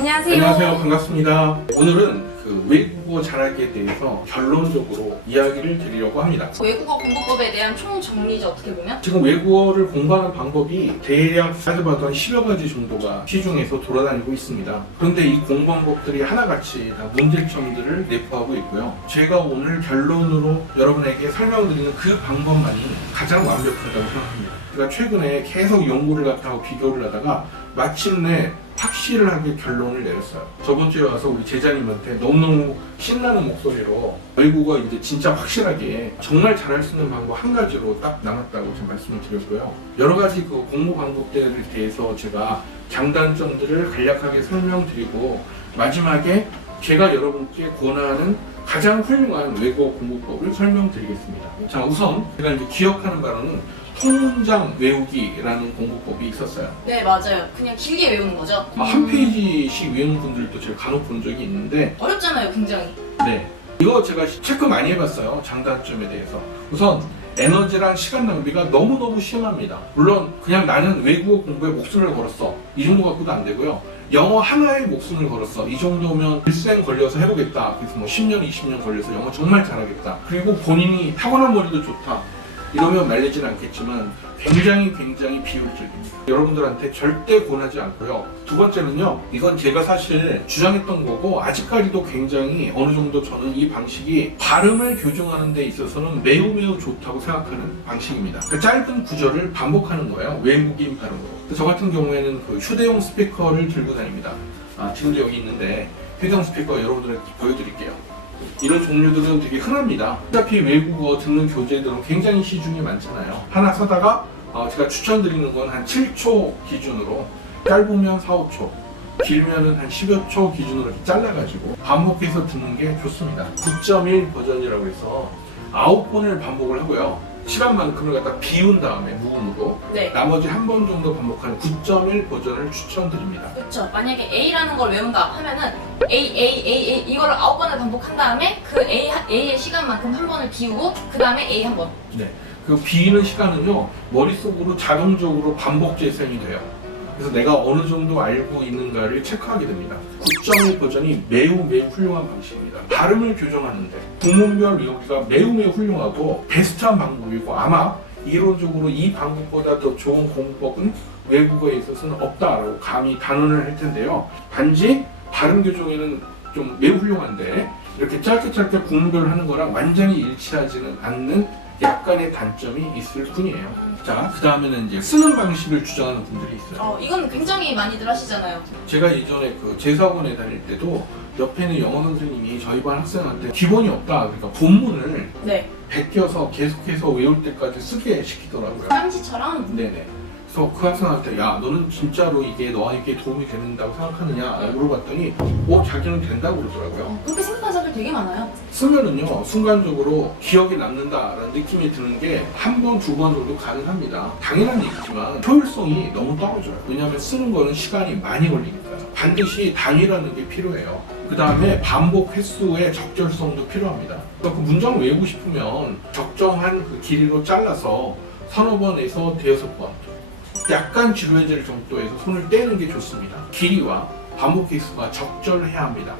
안녕하세요. 안녕하세요. 반갑습니다. 오늘은 그 외국어 잘하기에 대해서 결론적으로 이야기를 드리려고 합니다. 외국어 공부법에 대한 총정리죠, 어떻게 보면? 지금 외국어를 공부하는 방법이 대략 따져봐도 한 10여 가지 정도가 시중에서 돌아다니고 있습니다. 그런데 이 공부방법들이 하나같이 다 문제점들을 내포하고 있고요. 제가 오늘 결론으로 여러분에게 설명드리는 그 방법만이 가장 완벽하다고 생각합니다. 제가 최근에 계속 연구를 갖다가 비교를 하다가 마침내 확실하게 결론을 내렸어요. 저번 주에 와서 우리 제자님한테 너무너무 신나는 목소리로 외국어 이제 진짜 확실하게 정말 잘할 수 있는 방법 한 가지로 딱 남았다고 제가 말씀을 드렸고요. 여러 가지 그 공부 방법들에 대해서 제가 장단점들을 간략하게 설명드리고 마지막에 제가 여러분께 권하는 가장 훌륭한 외국어 공부법을 설명드리겠습니다. 자, 우선 제가 이제 기억하는 바로는 통문장 외우기라는 공부법이 있었어요. 네, 맞아요. 그냥 길게 외우는 거죠. 한 페이지씩 외우는 분들도 제가 간혹 본 적이 있는데 어렵잖아요, 굉장히. 네, 이거 제가 체크 많이 해봤어요. 장단점에 대해서. 우선 에너지랑 시간 낭비가 너무너무 심합니다. 물론 그냥 나는 외국어 공부에 목숨을 걸었어, 이 정도 갖고도 안 되고요. 영어 하나에 목숨을 걸었어, 이 정도면 일생 걸려서 해보겠다. 그래서 뭐 10년, 20년 걸려서 영어 정말 잘하겠다. 그리고 본인이 타고난 머리도 좋다, 이러면 말리진 않겠지만 굉장히 비효율적입니다. 여러분들한테 절대 권하지 않고요. 두 번째는요, 이건 제가 사실 주장했던 거고 아직까지도 굉장히 어느 정도 저는 이 방식이 발음을 교정하는 데 있어서는 매우 좋다고 생각하는 방식입니다. 그 짧은 구절을 반복하는 거예요, 외국인 발음으로. 저 같은 경우에는 그 휴대용 스피커를 들고 다닙니다. 지금도 여기 있는데 휴대용 스피커 여러분들한테 보여드릴게요. 이런 종류들은 되게 흔합니다. 어차피 외국어 듣는 교재들은 굉장히 시중에 많잖아요. 하나 사다가 제가 추천드리는 건 한 7초 기준으로, 짧으면 4, 5초, 길면은 한 10여 초 기준으로 이렇게 잘라가지고 반복해서 듣는 게 좋습니다. 9.1 버전이라고 해서 9번을 반복을 하고요. 시간만큼을 갖다 비운 다음에 무음으로 네. 나머지 한 번 정도 반복하는 9.1 버전을 추천드립니다. 그렇죠. 만약에 A라는 걸 외운다 하면은 A 이거를 9번을 반복한 다음에 그 A의 시간만큼 한 번을 비우고 그 다음에 A 한 번. 네. 그 비는 시간은요, 머릿속으로 자동적으로 반복 재생이 돼요. 그래서 내가 어느 정도 알고 있는가를 체크하게 됩니다. 9.1 버전이 매우 훌륭한 방식입니다. 발음을 교정하는데 구문별 외우기가 매우 훌륭하고 베스트한 방법이고, 아마 이론적으로 이 방법보다 더 좋은 공부법은 외국어에 있어서는 없다라고 감히 단언을 할 텐데요. 단지 발음 교정에는 좀 매우 훌륭한데 이렇게 짧게 구문별로 하는 거랑 완전히 일치하지는 않는 약간의 단점이 있을 뿐이에요. 자, 그 다음에는 이제 쓰는 방식을 주장하는 분들이 있어요. 이건 굉장히 많이들 하시잖아요. 제가 예전에 그 재수학원에 다닐 때도 옆에 있는 영어 선생님이 저희 반 학생한테 기본이 없다, 그러니까 본문을 네. 베껴서 계속해서 외울 때까지 쓰게 시키더라고요. 깜지처럼. 네네. 그래서 그 학생한테 야, 너는 진짜로 이게 너에게 도움이 된다고 생각하느냐 물어봤더니 자기는 된다고 그러더라고요. 그렇게 생각하는 사람들 되게 많아요. 쓰면은요, 순간적으로 기억에 남는다라는 느낌이 드는 게 한 번, 두 번 정도 가능합니다. 당연한 얘기지만 효율성이 너무 떨어져요. 왜냐하면 쓰는 거는 시간이 많이 걸리니까요. 반드시 단위라는 게 필요해요. 그 다음에 반복 횟수의 적절성도 필요합니다. 그래서 그 문장을 외우고 싶으면 적정한 그 길이로 잘라서 서너 번에서 대여섯 번, 약간 지루해질 정도에서 손을 떼는 게 좋습니다. 길이와 반복 횟수가 적절해야 합니다.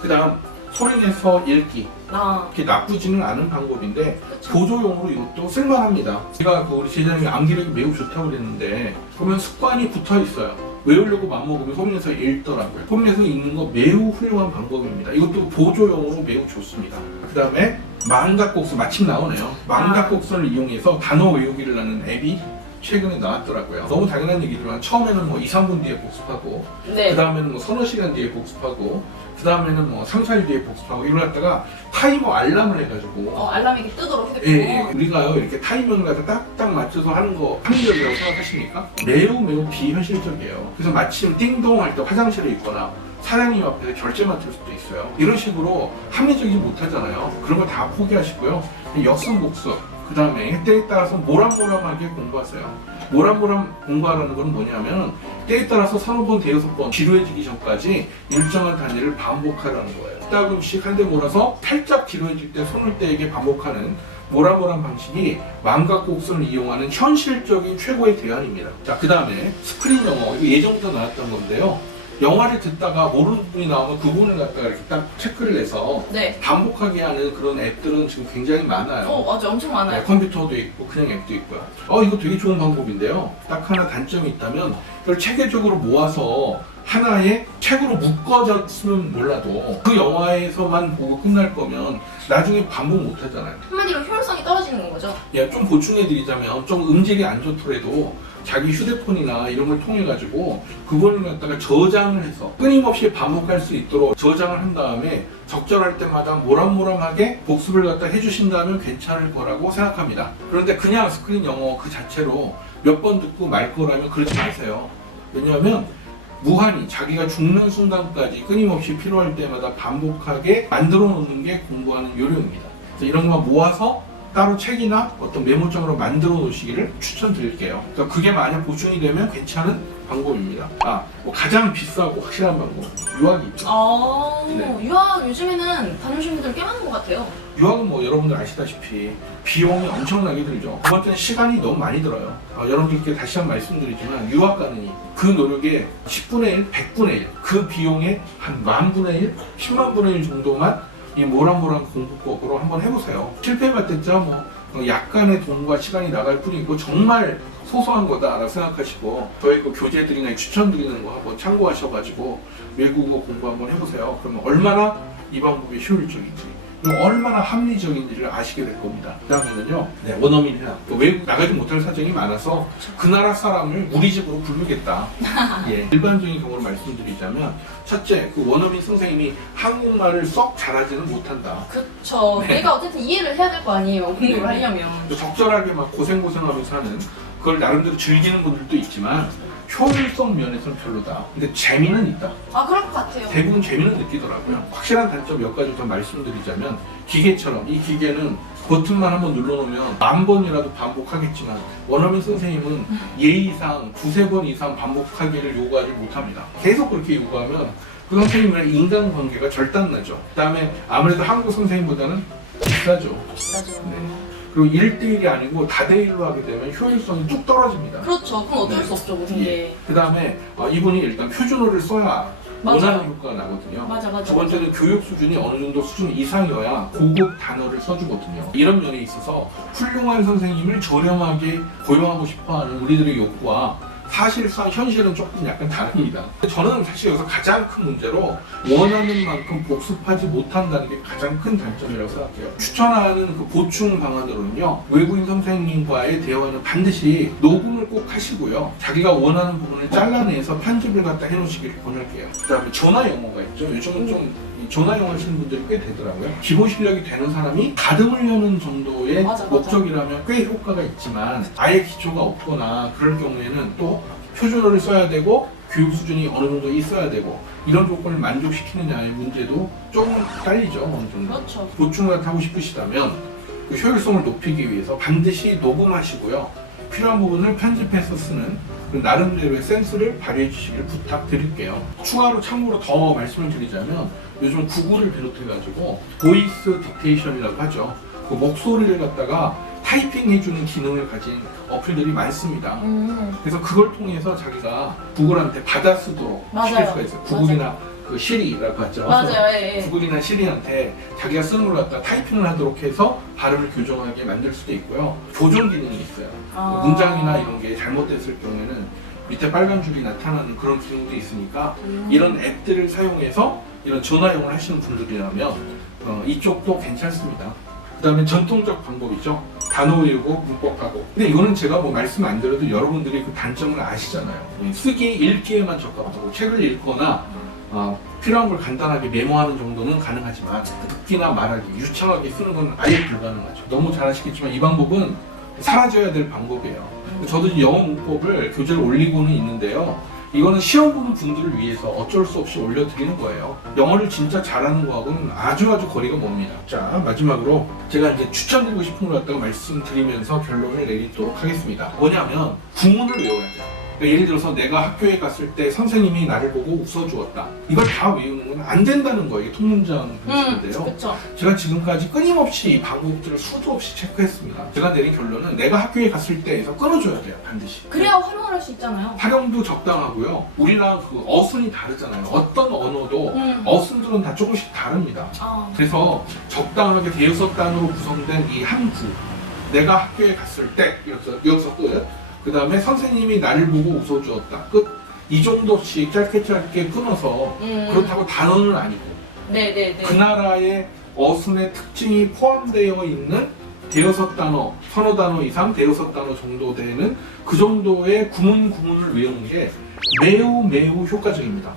그 다음, 소리내서 읽기. 그렇게 나쁘지는 않은 방법인데 그쵸. 보조용으로 이것도 쓸만합니다. 제가 우리 제자님이 암기력이 매우 좋다고 그랬는데 보면 습관이 붙어 있어요. 외우려고 맘먹으면 소리내서 읽더라고요. 소리내서 읽는 거 매우 훌륭한 방법입니다. 이것도 보조용으로 매우 좋습니다. 그 다음에 망각곡선, 마침 나오네요. 망각곡선을 이용해서 단어 외우기를 하는 앱이 최근에 나왔더라고요. 너무 당연한 얘기지만 처음에는 뭐 2, 3분 뒤에 복습하고, 네. 그 다음에는 뭐 서너 시간 뒤에 복습하고, 그 다음에는 뭐 3, 4일 뒤에 복습하고, 이걸 갖다가 타이머 알람을 해가지고 알람이 이렇게 뜨도록 휴대폰으로. 우리가요 이렇게 타이머를 갖다 딱딱 맞춰서 하는 거 합리적이라고 생각하십니까? 매우 비현실적이에요. 그래서 마침 띵동 할 때 화장실에 있거나 사장님 앞에서 결제 맡을 수도 있어요. 이런 식으로 합리적이지 못하잖아요. 그런 거 다 포기하시고요. 역선 복습, 그 다음에 때에 따라서 모란모란하게 공부하세요. 모란모란 공부하라는 건 뭐냐면 때에 따라서 서너 번, 대여섯 번 지루해지기 전까지 일정한 단위를 반복하라는 거예요. 따끔씩 한 대 몰아서 살짝 지루해질 때 손을 떼게 반복하는 모란모란 방식이 망각곡선을 이용하는 현실적인 최고의 대안입니다. 자, 그 다음에 스크린 영어, 이거 예전부터 나왔던 건데요. 영화를 듣다가 모르는 부분이 나오면 그 부분을 갖다가 이렇게 딱 체크를 해서 네. 반복하게 하는 그런 앱들은 지금 굉장히 많아요. 맞아. 엄청 많아요. 네, 컴퓨터도 있고 그냥 앱도 있고요. 이거 되게 좋은 방법인데요. 딱 하나 단점이 있다면 그걸 체계적으로 모아서 하나의 책으로 묶어졌으면 몰라도 그 영화에서만 보고 끝날 거면 나중에 반복 못 하잖아요. 한마디로 효율성이 떨어지는 거죠. 예, 좀 보충해드리자면 좀 음질이 안 좋더라도 자기 휴대폰이나 이런 걸 통해 가지고 그걸 갖다가 저장을 해서 끊임없이 반복할 수 있도록 저장을 한 다음에 적절할 때마다 모람모람하게 복습을 갖다 해주신다면 괜찮을 거라고 생각합니다. 그런데 그냥 스크린 영어 그 자체로 몇 번 듣고 말 거라면 그러지 마세요. 왜냐하면 무한히 자기가 죽는 순간까지 끊임없이 필요할 때마다 반복하게 만들어 놓는 게 공부하는 요령입니다. 그래서 이런 것만 모아서 따로 책이나 어떤 메모장으로 만들어 놓으시기를 추천드릴게요. 그러니까 그게 만약 보충이 되면 괜찮은 방법입니다. 뭐 가장 비싸고 확실한 방법, 유학이죠. 네. 유학 요즘에는 다녀오신 분들 꽤 많은 것 같아요. 유학은 뭐 여러분들 아시다시피 비용이 엄청나게 들죠. 두 번째는 시간이 너무 많이 들어요. 여러분들께 다시 한번 말씀드리지만 유학 가느니 그 노력의 10분의 1, 100분의 1, 그 비용의 한 10,000분의 1, 100,000분의 1 정도만 이 모란모란 공부법으로 한번 해보세요. 실패해봤댔자 뭐 약간의 돈과 시간이 나갈 뿐이고 정말 소소한 거다라고 생각하시고 저희 그 교재들이나 추천드리는 거 한번 참고하셔가지고 외국어 공부 한번 해보세요. 그러면 얼마나 이 방법이 효율적인지 그리고 얼마나 합리적인지를 아시게 될 겁니다. 그 다음에는요, 원어민 회화. 외국 나가지 못할 사정이 많아서 그 나라 사람을 우리 집으로 부르겠다. 예, 일반적인 경우를 말씀드리자면 첫째, 그 원어민 선생님이 한국말을 썩 잘하지는 못한다. 그쵸. 네. 내가 어쨌든 이해를 해야 될 거 아니에요. 공부를 하려면. 적절하게 막 고생하면서 하는 그걸 나름대로 즐기는 분들도 있지만 효율성 면에서는 별로다. 근데 재미는 있다. 그럴 것 같아요. 대부분 재미는 느끼더라고요. 확실한 단점 몇 가지 더 말씀드리자면 기계처럼 이 기계는 버튼만 한번 눌러놓으면 10,000번이라도 반복하겠지만 원어민 선생님은 예의상 2-3번 이상 반복하기를 요구하지 못합니다. 계속 그렇게 요구하면 그 선생님이랑 인간관계가 절단나죠. 그 다음에 아무래도 한국 선생님보다는 비싸죠. 비싸죠. 네. 그리고 1대1이 아니고 다대1로 하게 되면 효율성이 뚝 떨어집니다. 그렇죠. 그럼 어쩔 수 없죠. 근데. 그 다음에 이분이 일단 표준어를 써야 맞아요. 원하는 효과가 나거든요. 맞아. 두 번째는 교육 수준이 어느 정도 수준 이상이어야 고급 단어를 써주거든요. 이런 면에 있어서 훌륭한 선생님을 저렴하게 고용하고 싶어하는 우리들의 욕구와 사실상 현실은 조금 약간 다릅니다. 저는 사실 여기서 가장 큰 문제로 원하는 만큼 복습하지 못한다는 게 가장 큰 단점이라고 생각해요. 추천하는 그 보충 방안으로는요, 외국인 선생님과의 대화는 반드시 녹음을 꼭 하시고요, 자기가 원하는 부분을 잘라내서 편집을 갖다 해놓으시기를 권할게요. 그 다음에 전화 영어가 있죠. 요즘은 좀 전화 영어 하시는 분들이 꽤 되더라고요. 기본 실력이 되는 사람이 가름을 여는 정도의 맞아. 목적이라면 꽤 효과가 있지만 아예 기초가 없거나 그럴 경우에는 또 표준어를 써야 되고 교육 수준이 어느 정도 있어야 되고 이런 조건을 만족시키느냐의 문제도 좀 딸리죠. 어느 정도. 그렇죠. 보충을 하고 싶으시다면 그 효율성을 높이기 위해서 반드시 녹음하시고요, 필요한 부분을 편집해서 쓰는 그 나름대로의 센스를 발휘해 주시기를 부탁드릴게요. 추가로 참고로 더 말씀을 드리자면 요즘 구글을 비롯해가지고 보이스 딕테이션이라고 하죠. 그 목소리를 갖다가 타이핑해주는 기능을 가진 어플들이 많습니다. 그래서 그걸 통해서 자기가 구글한테 받아쓰도록 시킬 수가 있어요. 구글이나 그 시리라고 하죠. 맞아요. 예. 구글이나 시리한테 자기가 쓰는 걸 갖다 타이핑을 하도록 해서 발음을 교정하게 만들 수도 있고요. 조정 기능이 있어요. 문장이나 이런 게 잘못됐을 경우에는 밑에 빨간 줄이 나타나는 그런 기능도 있으니까 이런 앱들을 사용해서 이런 전화용을 하시는 분들이라면 이쪽도 괜찮습니다. 그 다음에 전통적 방법이죠. 단어 외우고 문법하고. 근데 이거는 제가 뭐 말씀 안 드려도 여러분들이 그 단점을 아시잖아요. 쓰기, 읽기에만 적합하고 책을 읽거나 필요한 걸 간단하게 메모하는 정도는 가능하지만 듣기나 말하기, 유창하게 쓰는 건 아예 불가능하죠. 너무 잘 아시겠지만 이 방법은 사라져야 될 방법이에요. 저도 영어 문법을 교재를 올리고는 있는데요, 이거는 시험 보는 분들을 위해서 어쩔 수 없이 올려드리는 거예요. 영어를 진짜 잘하는 거하고는 아주 거리가 멉니다. 자, 마지막으로 제가 이제 추천드리고 싶은 걸 갖다가 말씀드리면서 결론을 내리도록 하겠습니다. 뭐냐면 구문을 외워야 돼요. 그러니까 예를 들어서 내가 학교에 갔을 때 선생님이 나를 보고 웃어주었다. 이걸 다 외우는 건 안 된다는 거예요. 이게 통문장 방식인데요. 그렇죠. 제가 지금까지 끊임없이 이 방법들을 수도 없이 체크했습니다. 제가 내린 결론은 내가 학교에 갔을 때에서 끊어줘야 돼요. 반드시. 그래야 활용을 할 수 있잖아요. 활용도 적당하고요. 우리랑 그 어순이 다르잖아요. 어떤 언어도 어순들은 다 조금씩 다릅니다. 아, 그래서 적당하게 대여섯 단어로 구성된 이 한 구, 내가 학교에 갔을 때 여기서 끝. 그 다음에 선생님이 나를 보고 웃어주었다. 끝. 이 정도씩 짧게 끊어서 그렇다고 단어는 아니고 네네네. 그 나라의 어순의 특징이 포함되어 있는 대여섯 단어, 서너 단어 이상, 대여섯 단어 정도 되는 그 정도의 구문을 외우는 게 매우 효과적입니다.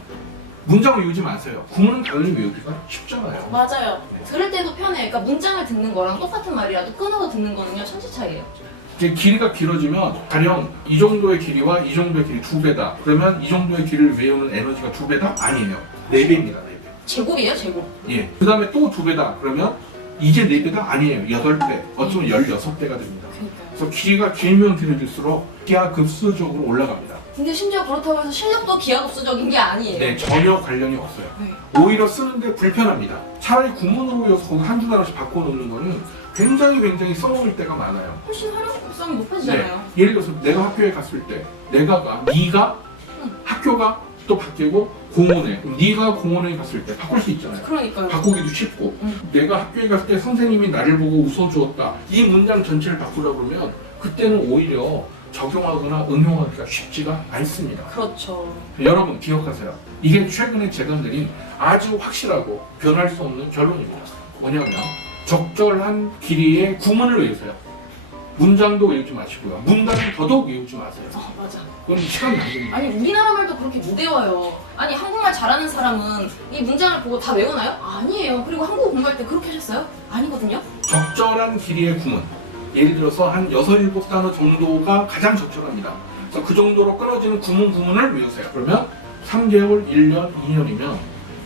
문장을 외우지 마세요. 구문은 당연히 외우기가 쉽잖아요. 맞아요. 네. 들을 때도 편해요. 그러니까 문장을 듣는 거랑 똑같은 말이라도 끊어서 듣는 거는요 천지 차이예요. 이게 길이가 길어지면 가령 이 정도의 길이와 이 정도의 길이 2배다. 그러면 이 정도의 길이를 외우는 에너지가 2배다? 아니에요. 4배입니다. 4배. 제곱이에요, 제곱. 예. 그 다음에 또 2배다. 그러면 이제 4배다? 아니에요. 8배. 어쩌면 16배가 됩니다. 그러니까요. 그래서 길이가 길면 길어질수록 기하급수적으로 올라갑니다. 근데 심지어 그렇다고 해서 실력도 기하급수적인 게 아니에요. 네, 전혀 관련이 없어요. 네. 오히려 쓰는데 불편합니다. 차라리 구문으로 외워서 거기 한두 단어씩 바꿔놓는 거는 굉장히 써먹을 때가 많아요. 훨씬 활용성이 높아지잖아요. 예를 들어서 내가 학교에 갔을 때 네가 학교가 또 바뀌고 공원에 그럼 네가 공원에 갔을 때 바꿀 수 있잖아요. 그러니까요. 바꾸기도 쉽고 내가 학교에 갔을 때 선생님이 나를 보고 웃어주었다. 이 문장 전체를 바꾸려고 그러면 그때는 오히려 적용하거나 응용하기가 쉽지가 않습니다. 그렇죠. 여러분 기억하세요. 이게 최근에 제가 내린 아주 확실하고 변할 수 없는 결론입니다. 뭐냐면 적절한 길이의 구문을 외우세요. 문장도 외우지 마시고요. 문단은 더더욱 외우지 마세요. 아, 맞아. 그건 시간 낭비입니다. 아니 우리나라 말도 그렇게 못 외워요. 아니 한국말 잘하는 사람은 이 문장을 보고 다 외우나요? 아니에요. 그리고 한국어 공부할 때 그렇게 하셨어요? 아니거든요. 적절한 길이의 구문. 예를 들어서 한 6, 7단어 정도가 가장 적절합니다. 그래서 그 정도로 끊어지는 구문을 외우세요. 그러면 3개월, 1년, 2년이면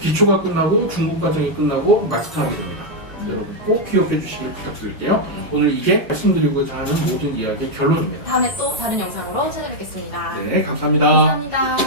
기초가 끝나고 중급 과정이 끝나고 마스터하게 됩니다. 여러분 꼭 기억해 주시길 부탁드릴게요. 오늘 이게 말씀드리고자 하는 모든 이야기의 결론입니다. 다음에 또 다른 영상으로 찾아뵙겠습니다. 네, 감사합니다. 감사합니다.